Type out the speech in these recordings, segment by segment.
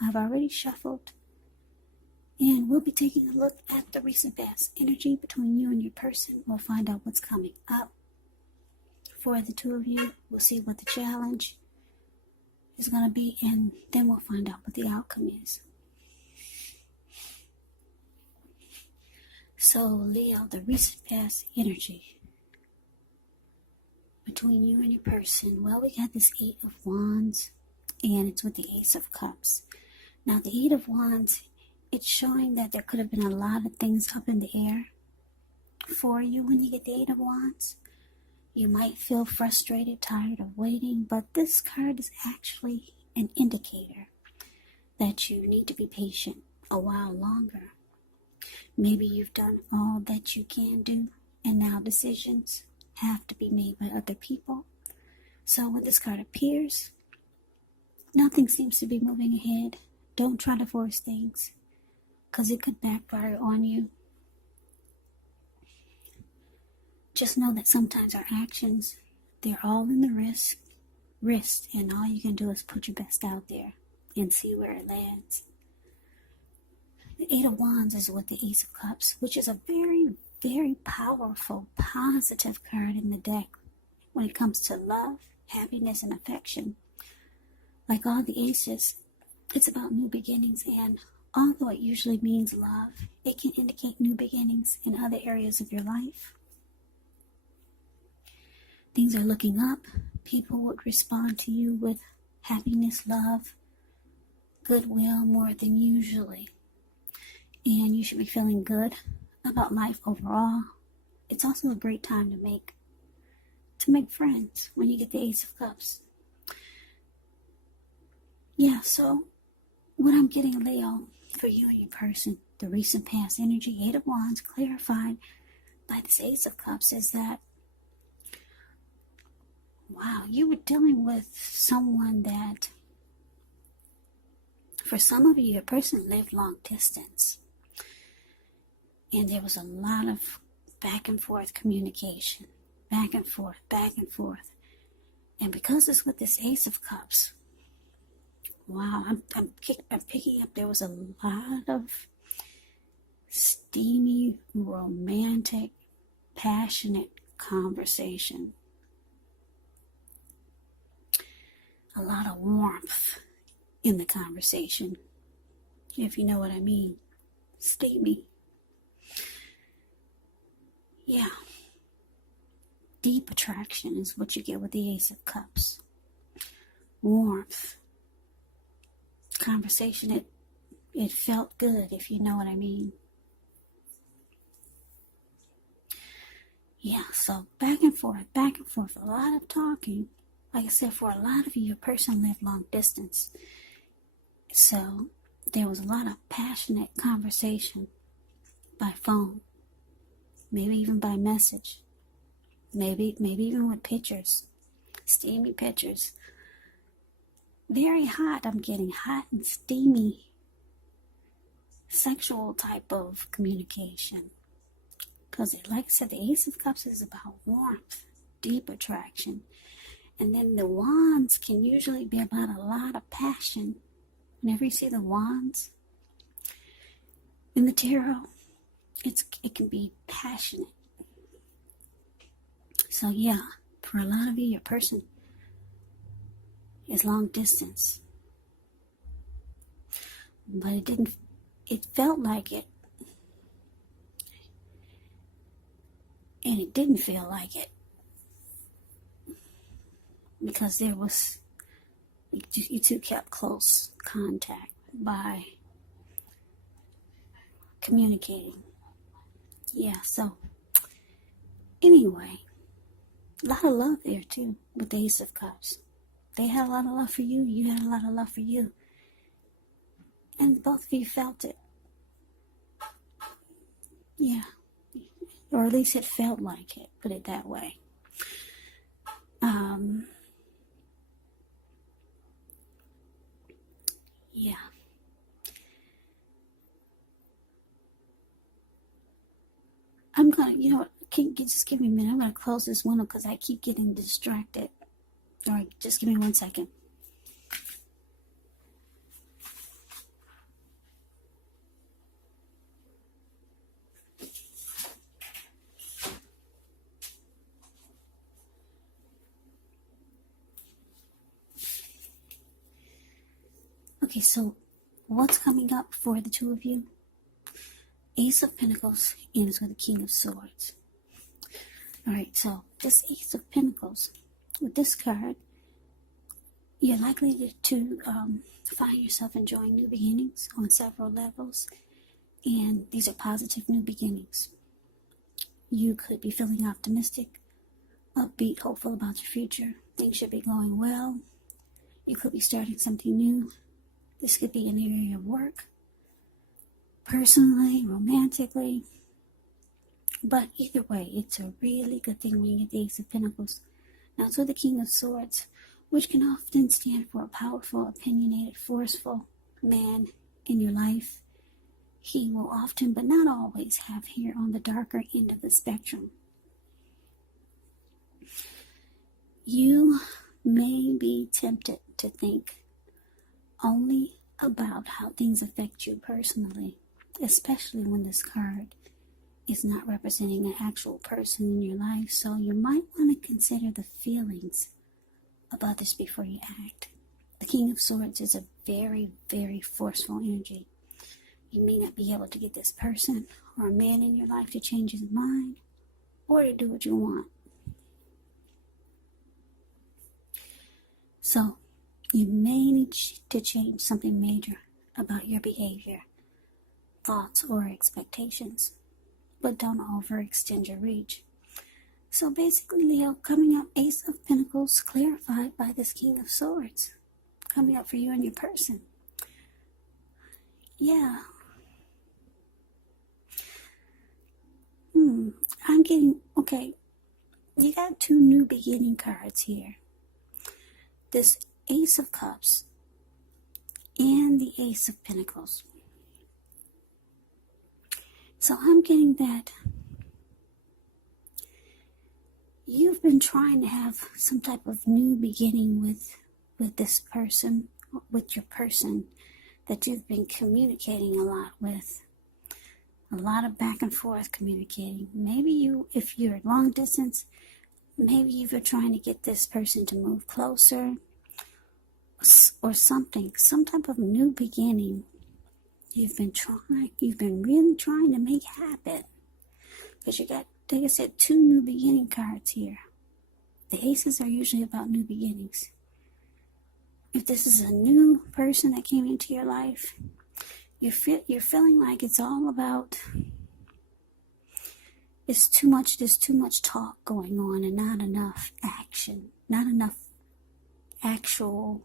I've already shuffled. And we'll be taking a look at the recent past energy between you and your person. We'll find out what's coming up for the two of you. We'll see what the challenge is going to be, and then we'll find out what the outcome is. So, Leo, the recent past energy between you and your person. Well, we got this 8 of Wands, and it's with the Ace of Cups. Now, the 8 of Wands, it's showing that there could have been a lot of things up in the air for you when you get the 8 of Wands. You might feel frustrated, tired of waiting, but this card is actually an indicator that you need to be patient a while longer. Maybe you've done all that you can do, and now decisions have to be made by other people. So when this card appears, nothing seems to be moving ahead. Don't try to force things, because it could backfire on you. Just know that sometimes our actions, they're all in the wrist, and all you can do is put your best out there and see where it lands. The 8 of Wands is with the Ace of Cups, which is a very, very powerful, positive card in the deck when it comes to love, happiness, and affection. Like all the aces, it's about new beginnings, and although it usually means love, it can indicate new beginnings in other areas of your life. Things are looking up. People would respond to you with happiness, love, goodwill more than usually. And you should be feeling good about life overall. It's also a great time to make friends when you get the Ace of Cups. Yeah, so what I'm getting, Leo, for you and your person, the recent past energy, 8 of Wands, clarified by this Ace of Cups, is that, wow, you were dealing with someone that, for some of you, your person lived long distance. And there was a lot of back and forth communication. Back and forth, back and forth. And because it's with this Ace of Cups, wow, I'm picking up there was a lot of steamy, romantic, passionate conversation. A lot of warmth in the conversation, if you know what I mean. Steamy. Yeah. Deep attraction is what you get with the Ace of Cups. Warmth. Conversation, it felt good, if you know what I mean. Yeah, so back and forth, a lot of talking. Like I said, for a lot of you, your person lived long distance. So there was a lot of passionate conversation by phone. Maybe even by message. Maybe even with pictures. Steamy pictures. Very hot, I'm getting hot and steamy. Sexual type of communication. Because like I said, the Ace of Cups is about warmth. Deep attraction. And then the Wands can usually be about a lot of passion. Whenever you see the Wands in the tarot, it can be passionate. So yeah, for a lot of you, your person is long distance. But it felt like it. And it didn't feel like it. Because you two kept close contact by communicating. Yeah, so anyway, a lot of love there too with the Ace of Cups. They had a lot of love for you. You had a lot of love for you. And both of you felt it. Yeah. Or at least it felt like it. Put it that way. Yeah. I'm gonna, just give me a minute. I'm gonna close this window because I keep getting distracted. All right, just give me 1 second. Okay, so what's coming up for the two of you? Ace of Pentacles ends with the King of Swords. Alright, so this Ace of Pentacles, with this card, you're likely to find yourself enjoying new beginnings on several levels. And these are positive new beginnings. You could be feeling optimistic, upbeat, hopeful about your future. Things should be going well. You could be starting something new. This could be an area of work, personally, romantically. But either way, it's a really good thing when you get the Ace of Pentacles. Now, it's with the King of Swords, which can often stand for a powerful, opinionated, forceful man in your life. He will often, but not always, have hair on the darker end of the spectrum. You may be tempted to think only about how things affect you personally, especially when this card is not representing an actual person in your life. So you might want to consider the feelings about this before you act. The King of Swords is a very, very forceful energy. You may not be able to get this person or a man in your life to change his mind or to do what you want. So, you may need to change something major about your behavior, thoughts, or expectations, but don't overextend your reach. So basically, Leo, coming up, Ace of Pentacles clarified by this King of Swords, coming up for you and your person. Yeah. I'm getting, okay, you got two new beginning cards here. This Ace of Cups and the Ace of Pentacles. So I'm getting that you've been trying to have some type of new beginning with this person, with your person that you've been communicating a lot with. A lot of back and forth communicating. Maybe you, if you're long distance, maybe you've been trying to get this person to move closer or something, some type of new beginning. You've been really trying to make happen. Because you got, like I said, two new beginning cards here. The aces are usually about new beginnings. If this is a new person that came into your life, you're feeling like it's all about, there's too much talk going on and not enough action, not enough actual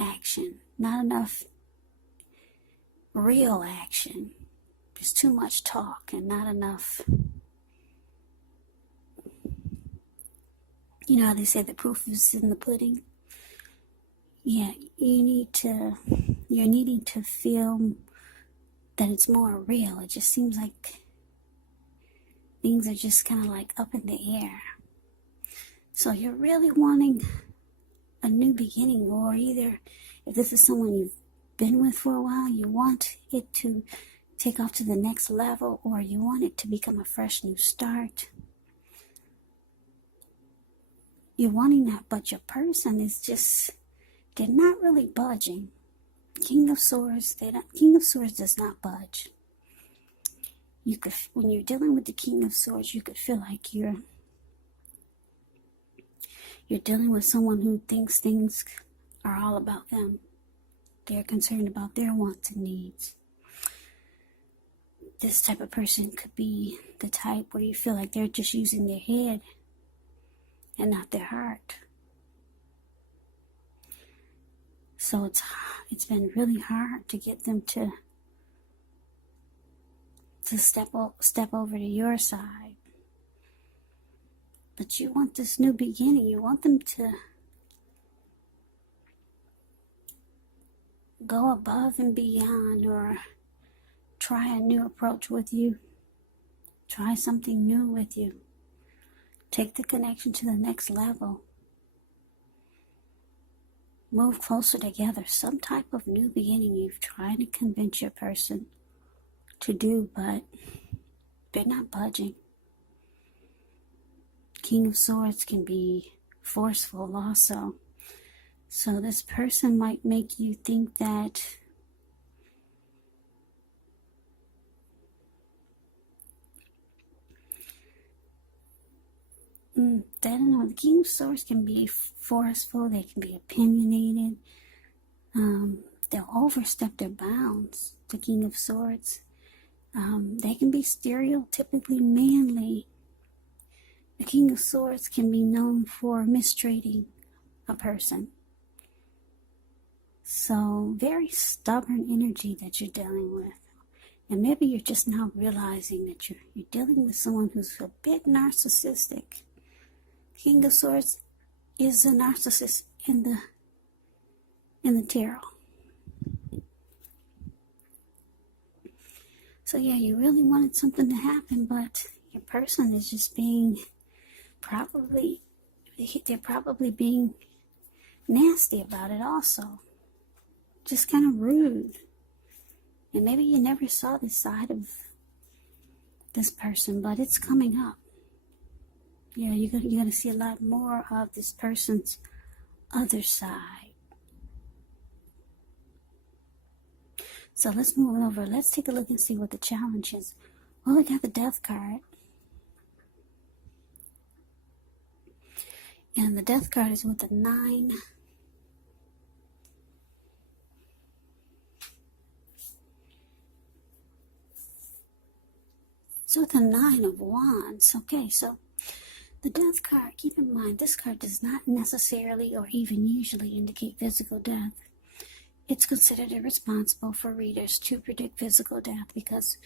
action, not enough real action. There's too much talk and not enough. You know how they say the proof is in the pudding? Yeah, you're needing to feel that it's more real. It just seems like things are just kind of like up in the air. So you're really wanting a new beginning, or either if this is someone you've been with for a while, you want it to take off to the next level, or you want it to become a fresh new start. You're wanting that, but your person is just, they're not really budging. King of Swords does not budge. When you're dealing with the King of Swords, you could feel like you're dealing with someone who thinks things are all about them. They're concerned about their wants and needs. This type of person could be the type where you feel like they're just using their head and not their heart. So it's been really hard to get them to step over to your side. But you want this new beginning. You want them to go above and beyond, or try a new approach with you. Try something new with you. Take the connection to the next level. Move closer together. Some type of new beginning you've tried to convince your person to do, but they're not budging. King of Swords can be forceful also. So this person might make you think that I don't know, the King of Swords can be forceful, they can be opinionated, they'll overstep their bounds, the King of Swords. They can be stereotypically manly. The King of Swords can be known for mistreating a person. So, very stubborn energy that you're dealing with. And maybe you're just now realizing that you're dealing with someone who's a bit narcissistic. King of Swords is a narcissist in the tarot. So yeah, you really wanted something to happen, but your person is just being they're probably being nasty about it also. Just kind of rude. And maybe you never saw this side of this person, but it's coming up. Yeah, you're gonna see a lot more of this person's other side. So let's move over. Let's take a look and see what the challenge is. Well, we got the Death card. And the Death card is with the 9. So with the 9 of Wands. Okay, so the Death card, keep in mind, this card does not necessarily or even usually indicate physical death. It's considered irresponsible for readers to predict physical death because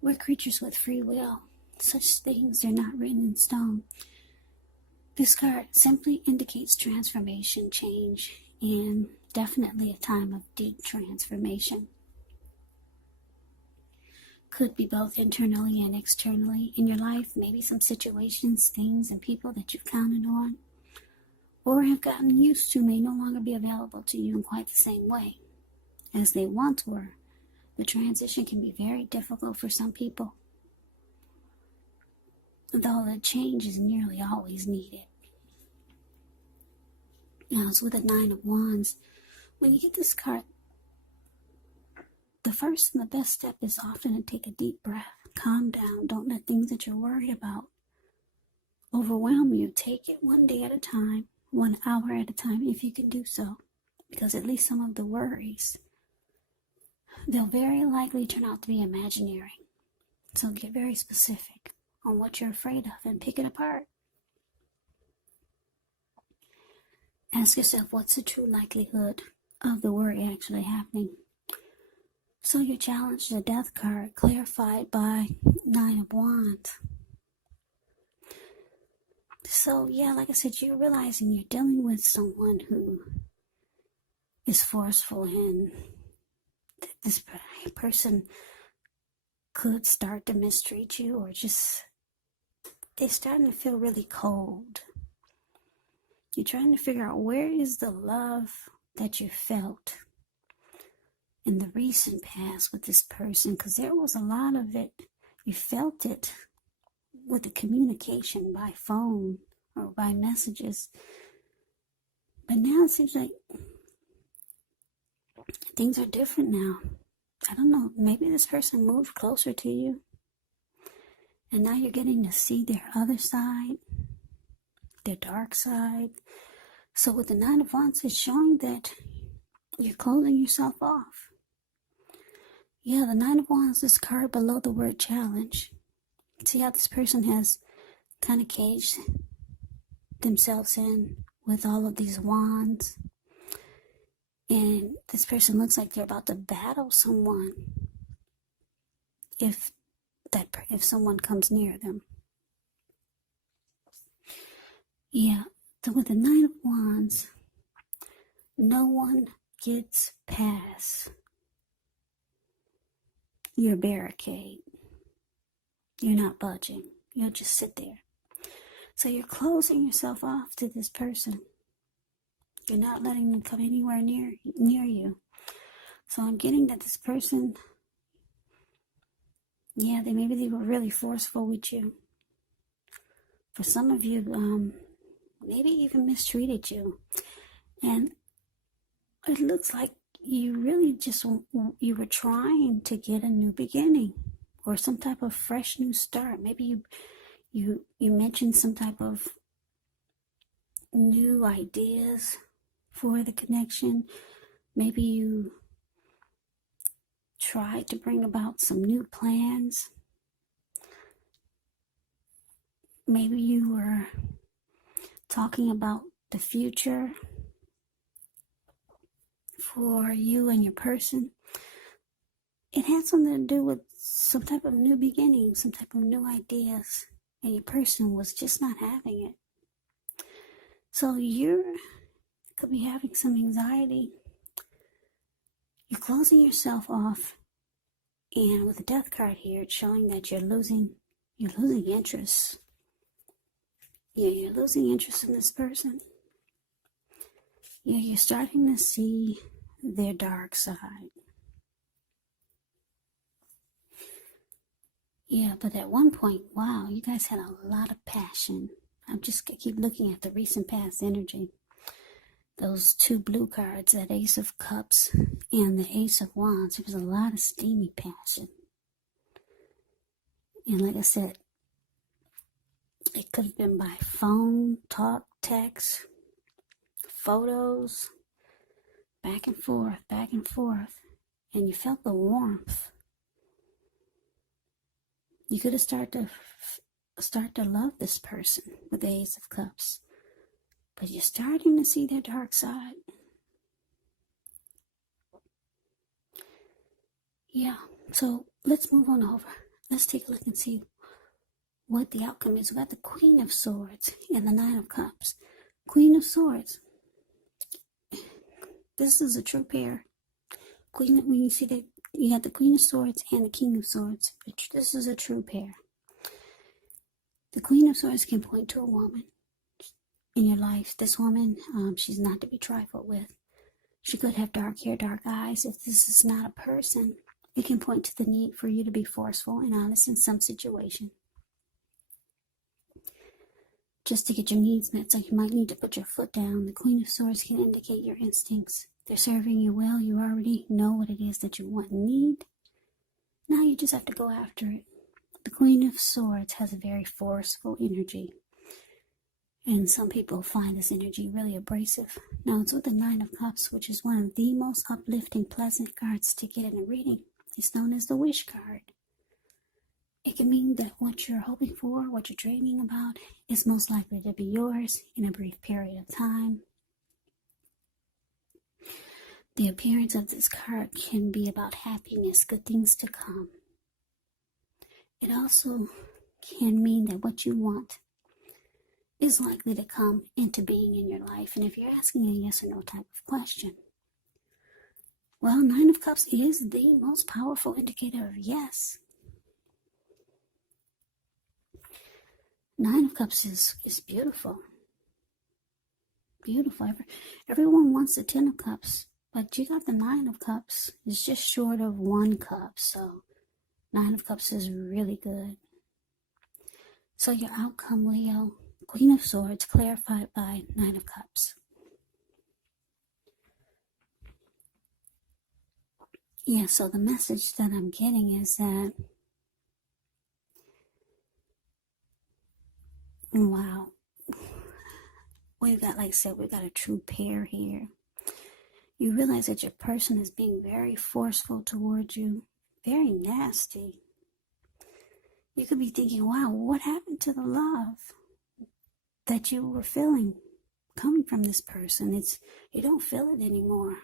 we're creatures with free will. Such things are not written in stone. This card simply indicates transformation, change, and definitely a time of deep transformation. Could be both internally and externally in your life. Maybe some situations, things, and people that you've counted on or have gotten used to may no longer be available to you in quite the same way as they once were. The transition can be very difficult for some people, though the change is nearly always needed. Now, it's with the 9 of Wands. When you get this card, the first and the best step is often to take a deep breath. Calm down. Don't let things that you're worried about overwhelm you. Take it one day at a time, 1 hour at a time, if you can do so. Because at least some of the worries, they'll very likely turn out to be imaginary. So get very specific on what you're afraid of and pick it apart. Ask yourself, what's the true likelihood of the worry actually happening? So your challenge, the Death card, clarified by 9 of Wands. So yeah, like I said, you're realizing you're dealing with someone who is forceful, and this person could start to mistreat you, or just they're starting to feel really cold. You're trying to figure out, where is the love that you felt in the recent past with this person? Because there was a lot of it. You felt it with the communication by phone or by messages. But now it seems like things are different now. I don't know, maybe this person moved closer to you, and now you're getting to see their other side, their dark side. So with the 9 of Wands, it's showing that you're closing yourself off. Yeah, the 9 of Wands, this card below the word challenge. See how this person has kind of caged themselves in with all of these wands. And this person looks like they're about to battle someone if someone comes near them. Yeah, so with the 9 of Wands, no one gets past your barricade. You're not budging. You'll just sit there. So you're closing yourself off to this person. You're not letting them come anywhere near you. So I'm getting that this person, yeah, maybe they were really forceful with you. For some of you, maybe even mistreated you. And it looks like you really just, you were trying to get a new beginning or some type of fresh new start. Maybe you mentioned some type of new ideas for the connection. Maybe you tried to bring about some new plans. Maybe you were talking about the future for you and your person. It had something to do with some type of new beginning, some type of new ideas, and your person was just not having it. So you could be having some anxiety. You're closing yourself off, and with the death card here, it's showing that you're losing interest. Yeah, you're losing interest in this person. Yeah, you're starting to see their dark side. Yeah, but at one point, wow, you guys had a lot of passion. I keep looking at the recent past energy. Those two blue cards, that Ace of Cups and the Ace of Wands, there was a lot of steamy passion. And like I said, it could have been by phone, talk, text, photos, back and forth, and you felt the warmth. You could have started to love this person with the Ace of Cups, but you're starting to see their dark side. Yeah, so let's move on over. Let's take a look and see what the outcome is. We got the Queen of Swords and the Nine of Cups. Queen of Swords. This is a true pair. When you see that you have the Queen of Swords and the King of Swords, this is a true pair. The Queen of Swords can point to a woman in your life. This woman, she's not to be trifled with. She could have dark hair, dark eyes. If this is not a person, it can point to the need for you to be forceful and honest in some situation, just to get your needs met. So you might need to put your foot down. The Queen of Swords can indicate your instincts. They're serving you well. You already know what it is that you want and need. Now you just have to go after it. The Queen of Swords has a very forceful energy, and some people find this energy really abrasive. Now it's with the Nine of Cups, which is one of the most uplifting, pleasant cards to get in a reading. It's known as the Wish card. It can mean that what you're hoping for, what you're dreaming about, is most likely to be yours in a brief period of time. The appearance of this card can be about happiness, good things to come. It also can mean that what you want is likely to come into being in your life. And if you're asking a yes or no type of question, well, Nine of Cups is the most powerful indicator of yes. Nine of Cups is beautiful. Beautiful. Everyone wants the Ten of Cups, but you got the Nine of Cups. It's just short of one cup, so Nine of Cups is really good. So your outcome, Leo, Queen of Swords, clarified by Nine of Cups. Yeah, so the message that I'm getting is that, wow, we've got, like I said, we've got a true pair here. You realize that your person is being very forceful towards you, very nasty. You could be thinking, wow, what happened to the love that you were feeling coming from this person? You don't feel it anymore.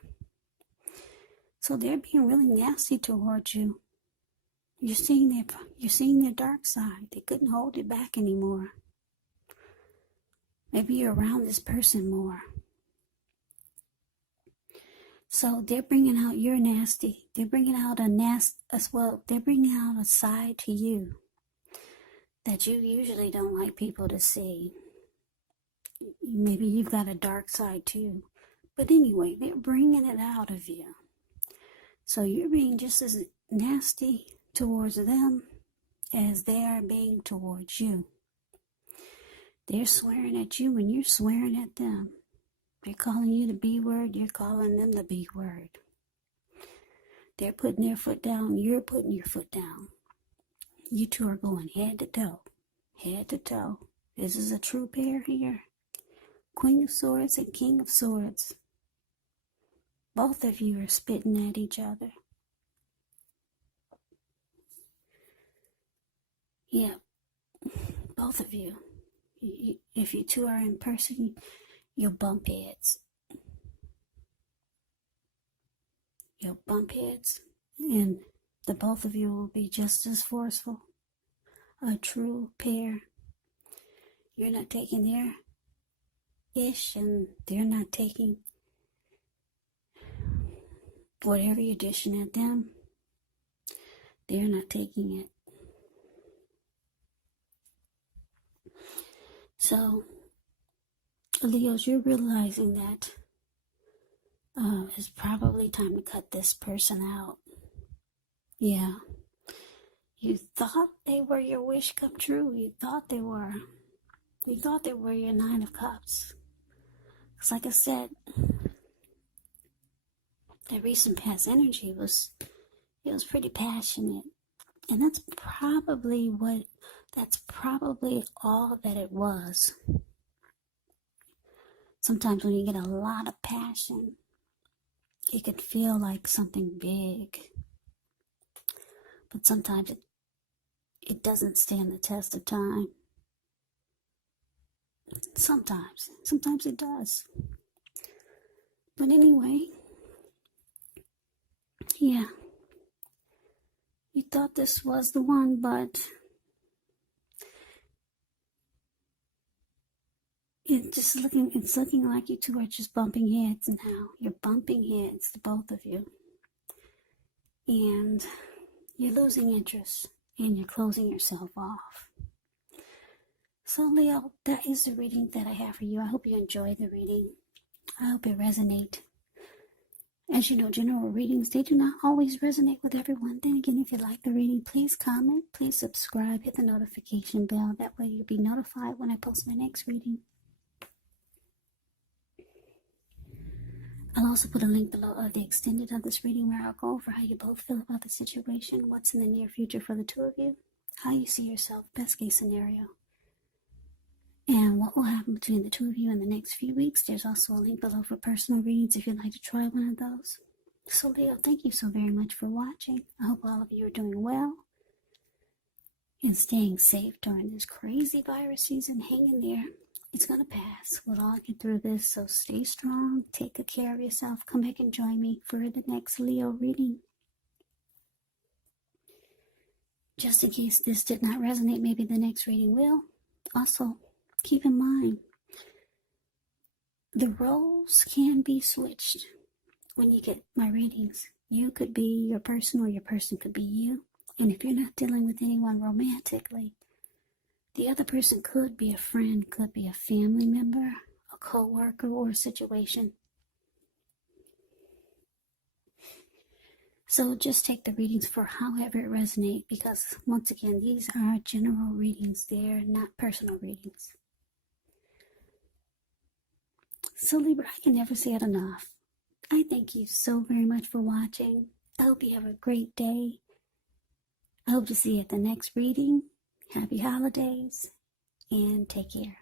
So they're being really nasty towards you. You're seeing their dark side. They couldn't hold it back anymore. Maybe you're around this person more. So they're bringing out your nasty. They're bringing out they're bringing out a side to you that you usually don't like people to see. Maybe you've got a dark side too. But anyway, they're bringing it out of you. So you're being just as nasty towards them as they are being towards you. They're swearing at you and you're swearing at them. They're calling you the B word, you're calling them the B word. They're putting their foot down, you're putting your foot down. You two are going head to toe. Head to toe. This is a true pair here. Queen of Swords and King of Swords. Both of you are spitting at each other. Yeah, both of you. If you two are in person, you'll bump heads. You'll bump heads, and the both of you will be just as forceful. A true pair. You're not taking their ish, and they're not taking whatever you're dishing at them. They're not taking it. So, Leos, you're realizing that it's probably time to cut this person out. Yeah. You thought they were your wish come true. You thought they were. You thought they were your Nine of Cups. Because like I said, that recent past energy was pretty passionate. And that's probably all that it was. Sometimes when you get a lot of passion, it can feel like something big. But sometimes it doesn't stand the test of time. Sometimes it does. But anyway, yeah. You thought this was the one, but it's looking like you two are just bumping heads now. You're bumping heads, the both of you. And you're losing interest and you're closing yourself off. So Leo, that is the reading that I have for you. I hope you enjoyed the reading. I hope it resonates. As you know, general readings, they do not always resonate with everyone. Then again, if you like the reading, please comment, please subscribe, hit the notification bell. That way you'll be notified when I post my next reading. I'll also put a link below of the extended of this reading where I'll go over how you both feel about the situation, what's in the near future for the two of you, how you see yourself, best case scenario, and what will happen between the two of you in the next few weeks. There's also a link below for personal readings if you'd like to try one of those. So Leo, thank you so very much for watching. I hope all of you are doing well and staying safe during this crazy virus season. Hang in there. It's going to pass. We'll all get through this, so stay strong. Take good care of yourself. Come back and join me for the next Leo reading. Just in case this did not resonate, maybe the next reading will. Also, keep in mind, the roles can be switched when you get my readings. You could be your person or your person could be you. And if you're not dealing with anyone romantically, the other person could be a friend, could be a family member, a co-worker, or a situation. So just take the readings for however it resonates, because once again, these are general readings. They're not personal readings. So Libra, I can never say it enough. I thank you so very much for watching. I hope you have a great day. I hope to see you at the next reading. Happy holidays and take care.